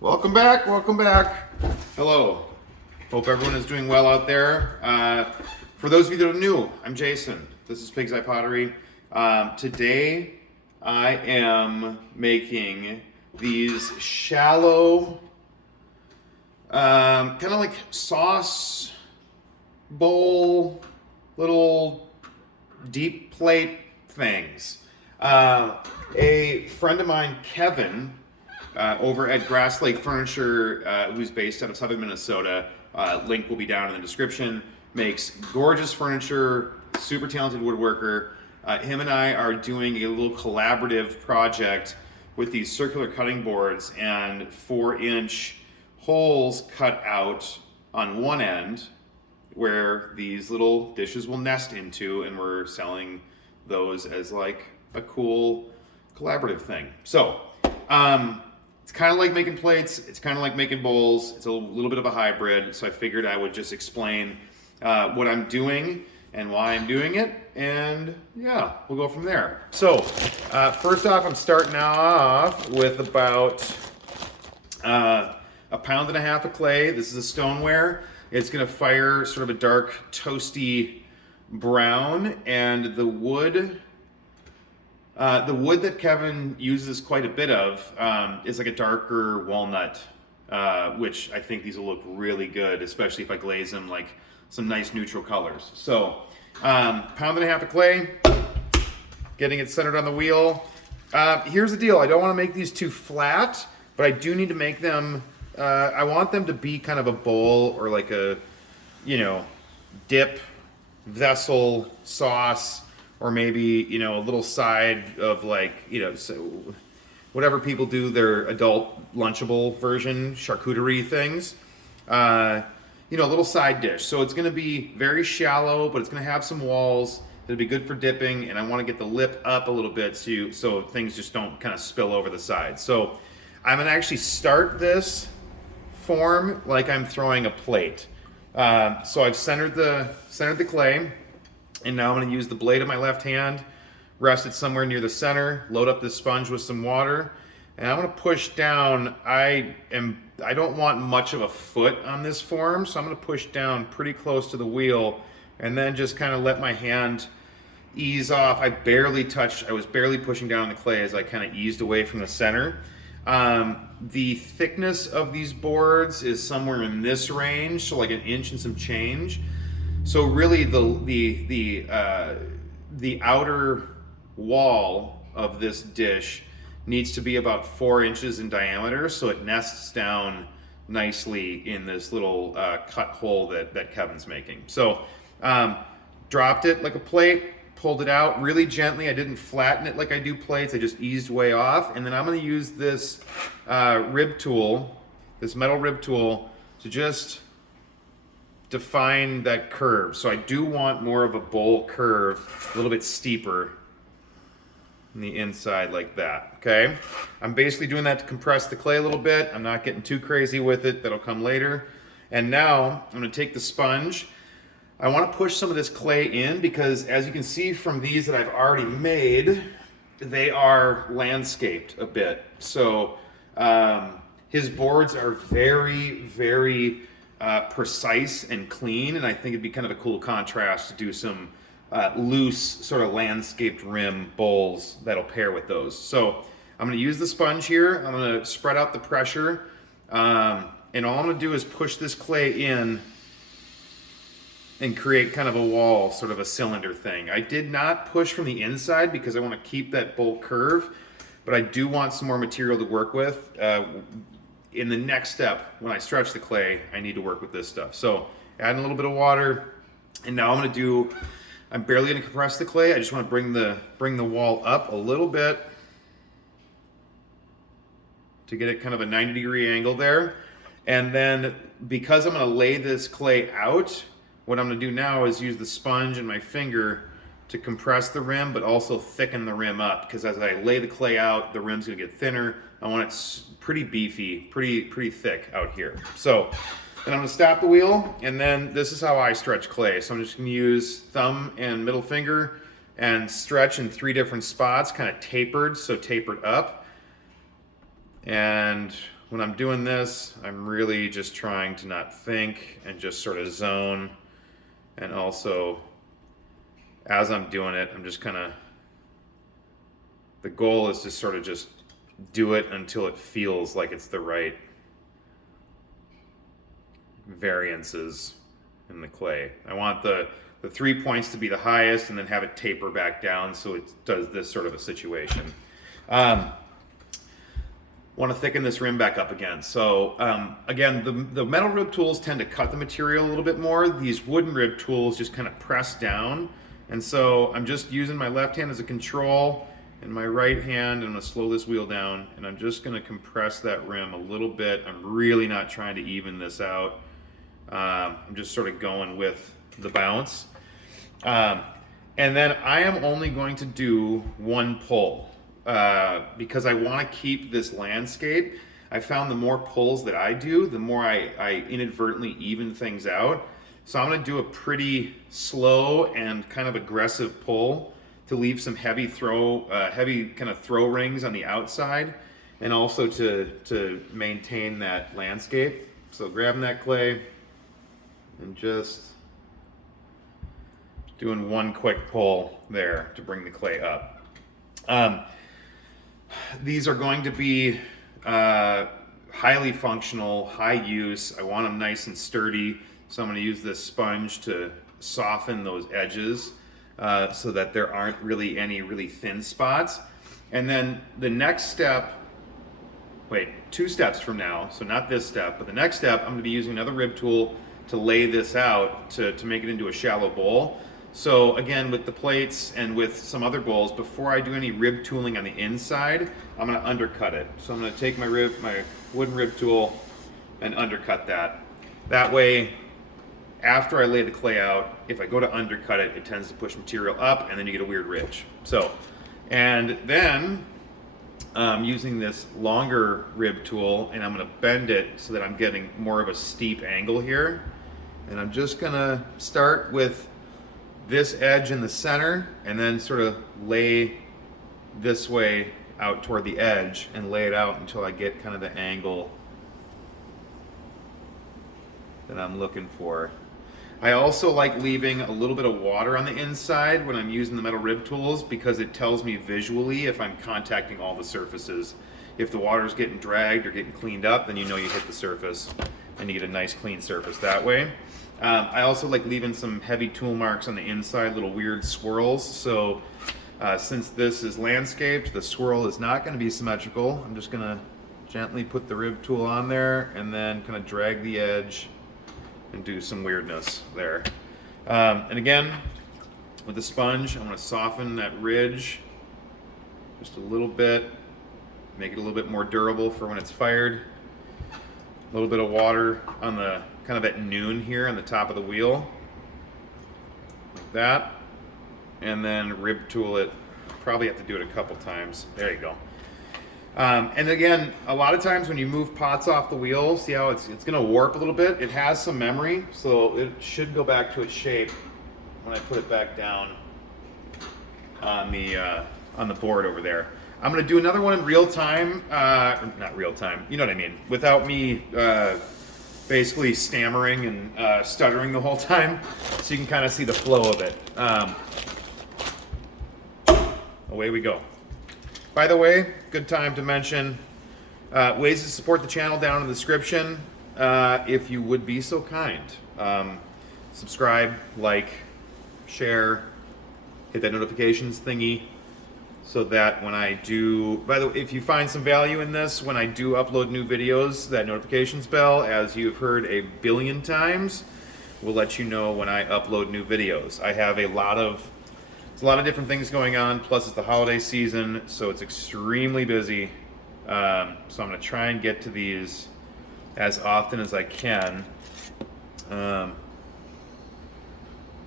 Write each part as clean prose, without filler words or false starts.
Welcome back, welcome back. Hello. Hope everyone is doing well out there. For those of you that are new, I'm Jason. This is Pig's Eye Pottery. Today I am making these shallow, kind of like sauce bowl, little deep plate things. A friend of mine, Kevin, over at Grass Lake Furniture, who's based out of southern Minnesota. Link will be down in the description. Makes gorgeous furniture, super talented woodworker. Him and I are doing a little collaborative project with these circular cutting boards and 4-inch holes cut out on one end where these little dishes will nest into, and we're selling those as like a cool collaborative thing. So, it's kind of like making plates, it's kind of like making bowls, it's a little bit of a hybrid, so I figured I would just explain what I'm doing and why I'm doing it, and yeah, we'll go from there. So, first off, I'm starting off with about 1.5 pounds of clay. This is a stoneware. It's gonna fire sort of a dark, toasty brown, and the wood that Kevin uses quite a bit of is like a darker walnut, which I think these will look really good, especially if I glaze them like some nice neutral colors. So, 1.5 pounds of clay, getting it centered on the wheel. Here's the deal, I don't want to make these too flat, but I do need to make them, I want them to be kind of a bowl or like a, dip, vessel, sauce, or maybe, a little side of like, so whatever people do, their adult Lunchable version, charcuterie things, a little side dish. So it's gonna be very shallow, but it's gonna have some walls. It'll be good for dipping, and I wanna get the lip up a little bit so things just don't kind of spill over the sides. So I'm gonna actually start this form like I'm throwing a plate. So I've centered the clay. And now I'm going to use the blade of my left hand, rest it somewhere near the center, load up this sponge with some water, and I'm going to push down. I don't want much of a foot on this form, so I'm going to push down pretty close to the wheel, and then just kind of let my hand ease off. I was barely pushing down the clay as I kind of eased away from the center. The thickness of these boards is somewhere in this range, so like 1 inch and some change. So really the outer wall of this dish needs to be about 4 inches in diameter, so it nests down nicely in this little cut hole that Kevin's making. So dropped it like a plate, pulled it out really gently. I didn't flatten it like I do plates, I just eased way off. And then I'm going to use this rib tool, this metal rib tool, to just define that curve. So I do want more of a bowl curve, a little bit steeper on the inside like that, okay? I'm basically doing that to compress the clay a little bit. I'm not getting too crazy with it, that'll come later. And now I'm gonna take the sponge. I wanna push some of this clay in because as you can see from these that I've already made, they are landscaped a bit. So his boards are very, very precise and clean, and I think it'd be kind of a cool contrast to do some loose sort of landscaped rim bowls that'll pair with those. So I'm going to use the sponge here. I'm going to spread out the pressure, and all I'm going to do is push this clay in and create kind of a wall, sort of a cylinder thing. I did not push from the inside because I want to keep that bowl curve, but I do want some more material to work with. In the next step, when I stretch the clay, I need to work with this stuff. So adding a little bit of water, and now I'm barely gonna compress the clay. I just wanna bring the wall up a little bit to get it kind of a 90-degree angle there. And then because I'm gonna lay this clay out, what I'm gonna do now is use the sponge and my finger to compress the rim, but also thicken the rim up, because as I lay the clay out, the rim's gonna get thinner. I want it pretty beefy, pretty thick out here. So then I'm gonna stop the wheel, and then this is how I stretch clay. So I'm just gonna use thumb and middle finger and stretch in 3 different spots, kind of tapered, so tapered up. And when I'm doing this, I'm really just trying to not think and just sort of zone. And also, as I'm doing it, I'm just kind of, the goal is to sort of just do it until it feels like it's the right variances in the clay. I want the 3 points to be the highest and then have it taper back down so it does this sort of a situation. Want to thicken this rim back up again. So again, the metal rib tools tend to cut the material a little bit more. These wooden rib tools just kind of press down. And so I'm just using my left hand as a control and my right hand. I'm going to slow this wheel down and I'm just going to compress that rim a little bit. I'm really not trying to even this out. I'm just sort of going with the bounce. And then I am only going to do one pull. Because I want to keep this landscape. I found the more pulls that I do, the more I inadvertently even things out. So I'm going to do a pretty slow and kind of aggressive pull to leave some heavy kind of throw rings on the outside, and also to maintain that landscape. So grabbing that clay and just doing one quick pull there to bring the clay up. These are going to be highly functional, high use. I want them nice and sturdy, so I'm going to use this sponge to soften those edges so that there aren't really any really thin spots. And then the next step, 2 steps from now, so not this step, but the next step, I'm going to be using another rib tool to lay this out to make it into a shallow bowl. So again, with the plates and with some other bowls, before I do any rib tooling on the inside, I'm going to undercut it. So I'm going to take my wooden rib tool and undercut that. That way, after I lay the clay out, if I go to undercut it, it tends to push material up and then you get a weird ridge. So, and then I'm using this longer rib tool and I'm going to bend it so that I'm getting more of a steep angle here. And I'm just going to start with this edge in the center and then sort of lay this way out toward the edge and lay it out until I get kind of the angle that I'm looking for. I also like leaving a little bit of water on the inside when I'm using the metal rib tools because it tells me visually if I'm contacting all the surfaces. If the water's getting dragged or getting cleaned up, then you know you hit the surface and you get a nice clean surface that way. I also like leaving some heavy tool marks on the inside, little weird swirls. So since this is landscaped, the swirl is not going to be symmetrical. I'm just going to gently put the rib tool on there and then kind of drag the edge and do some weirdness there. And again, with the sponge, I'm going to soften that ridge just a little bit, make it a little bit more durable for when it's fired. A little bit of water on the kind of at noon here on the top of the wheel, like that, and then rib tool it. Probably have to do it a couple times. There you go. And again, a lot of times when you move pots off the wheel, see how it's going to warp a little bit. It has some memory, so it should go back to its shape when I put it back down on the board over there. I'm going to do another one in real time, not real time, you know what I mean, without me basically stammering and stuttering the whole time, so you can kind of see the flow of it. Away we go. By the way, good time to mention ways to support the channel down in the description, if you would be so kind. Subscribe, like, share, hit that notifications thingy, so that when I do, by the way, if you find some value in this, when I do upload new videos, that notifications bell, as you've heard a billion times, will let you know when I upload new videos. I have a lot of different things going on, plus it's the holiday season, so it's extremely busy. So I'm going to try and get to these as often as I can.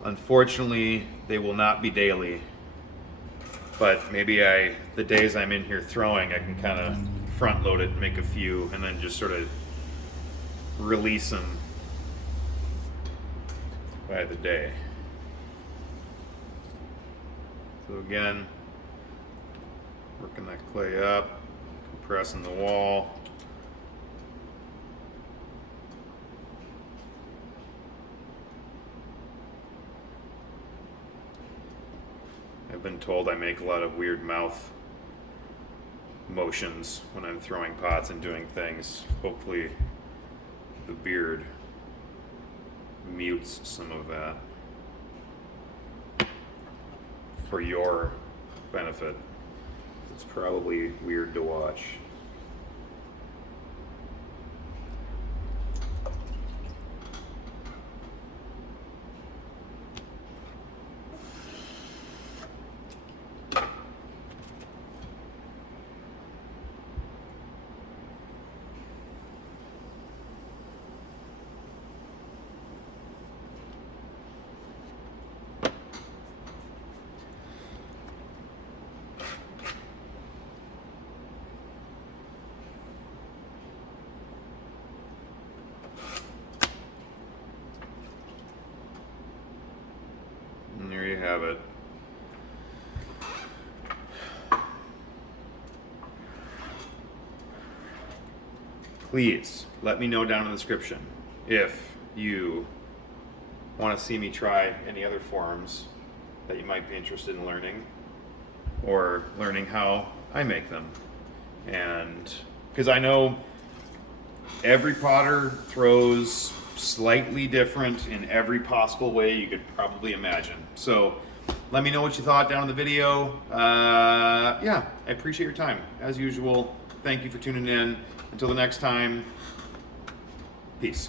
Unfortunately, they will not be daily. But maybe the days I'm in here throwing, I can kind of front load it and make a few and then just sort of release them by the day. So again, working that clay up, compressing the wall, I've been told I make a lot of weird mouth motions when I'm throwing pots and doing things. Hopefully the beard mutes some of that for your benefit. It's probably weird to watch. And there you have it. Please let me know down in the description if you want to see me try any other forms that you might be interested in learning, or learning how I make them. And because I know every potter throws slightly different in every possible way you could probably imagine. So let me know what you thought down in the video. Yeah, I appreciate your time. As usual, thank you for tuning in. Until the next time, peace.